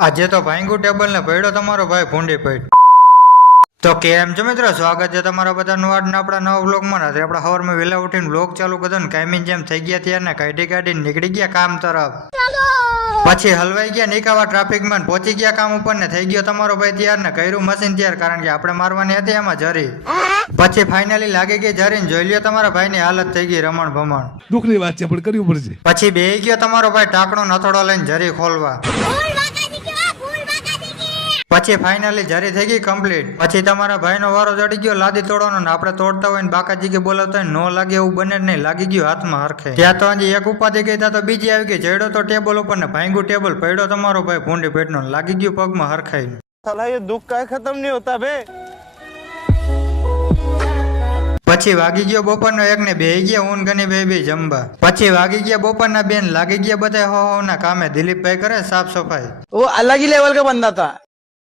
આજે તો ભાંગુ ટેબલ ને પડ્યો તમારો ભાઈ ભૂંડી પડ. તો કેમ છો મિત્રો, સ્વાગત છે તમારા બધાનું આજના આપણા નવા વ્લોગમાં. રાત્રે આપણે સવારમાં વહેલા ઉઠીને વ્લોગ ચાલુ કર્યો ને કાયમી જેમ થઈ ગયા ત્યારને કાઢી નીકળી ગયા કામ તરફ. પછી હલવાઈ ગયા નિકાવા ટ્રાફિકમાં પહોંચી ગયા કામ ઉપર ને થઈ ગયો તમારો ભાઈ તૈયાર ને કર્યું મશીન તૈયાર, કારણ કે આપણે મારવાની હતી એમાં જરી. પછી ફાઇનલી લાગી ગઈ જરીને જોઈ લ્યો તમારા ભાઈની હાલત થઈ ગઈ રમણ ભમણ. દુઃખની વાત છે પણ કરવું પડશે. પછી બેહી ગયો તમારો ભાઈ ટાંકણો નથોડો લઈને જરી ખોલવા. પછી ફાઇનલી જરી થઈ ગઈ કમ્પ્લીટ. પછી તમારા ભાઈનો વારો ચડી ગયો લાદી તોડવાનો ને આપણે તોડતા હોય ને બાકાજી કે બોલાવતા હોય નો લાગે એવું બને જ નહીં, લાગી ગયું હાથમાં હરખે. ત્યાં તો હજી એક ઉપાધિ ગઈ ત્યાં તો બીજી આવી ગઈ. ચડ્યો તો ટેબલ ઉપર ને ભાંગું ટેબલ પડ્યો તમારો ભાઈ ભૂંડી પેટનો, લાગી ગયું પગમાં હરખાઈ. साला ये दुख का खत्म नहीं होता बे. પછી વાગી ગયો બપોરનો એક ને બેહી ગયા ઊન ગની બે જમવા. પછી વાગી ગયા બપોરના બેન, લાગી ગયા બધા હો ના કામે. દિલીપભાઈ કરે સાફ સફાઈ. वो अलग ही लेवल का बंदा था.